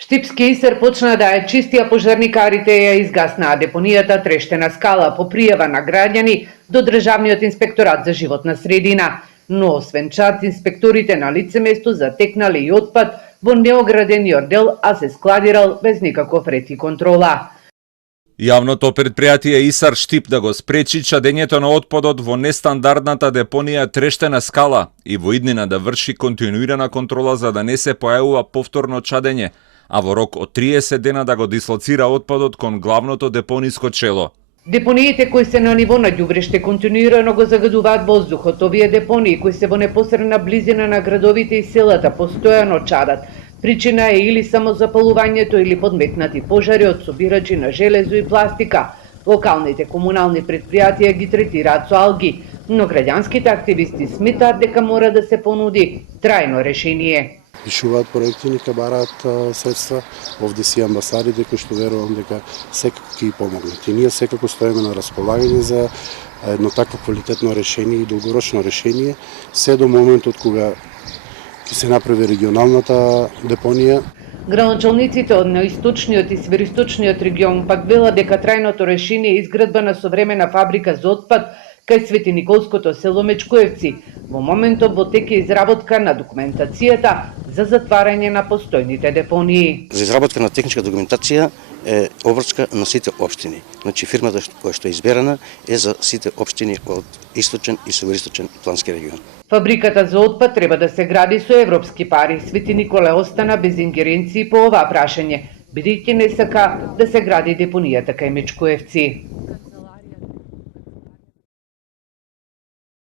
Штипски Исер почна да ја чисти, а пожарникарите ја изгаснаа депонијата Трештена скала по пријава на граѓани до Државниот инспекторат за животна средина. Но освен чат, инспекторите на лице место затекнале и отпад во неоградениот дел, а се складирал без никаков ред и контрола. Јавното предпријатие Исар Штип да го спречи чадењето на отпадот во нестандардната депонија Трештена скала и во иднина да врши континуирана контрола за да не се појавува повторно чадење, а во рок од 30 дена да го дислоцира отпадот кон главното депониско чело. Депониите кои се на ниво на ѓубриште континуирано го загадуваат воздухот. Овие депонии кои се во непосредна близина на градовите и селата постојано чадат. Причина е или самозапалувањето или подметнати пожари од собирачи на железо и пластика. Локалните комунални предпријатија ги третираат со алги, но граѓанските активисти сметаат дека мора да се понуди трајно решение. Пишуваат проекти, нека бараат средства, овде си амбасадите кои што верувам дека секако ќе ги помогнат. И ние секако стоиме на располагање за едно такво квалитетно решение и долгорочно решение, се до моментот кога ќе се направи регионалната депонија. Градоначалниците од неисточниот и североисточниот регион пак велат дека трајното решение е изградба на современа фабрика за отпад кај Свети Николското село Мечкуевци. Во моментот во тек е изработка на документацијата за затварање на постојните депонии. За изработка на техничка документација е обврска на сите општини. Значи фирмата која што е изберана е за сите општини од источен и североисточен плански регион. Фабриката за отпад треба да се гради со европски пари. Свети Николе остана без ингеренции по оваа прашање, бидејќи не сака да се гради депонијата кај Мечкуевци.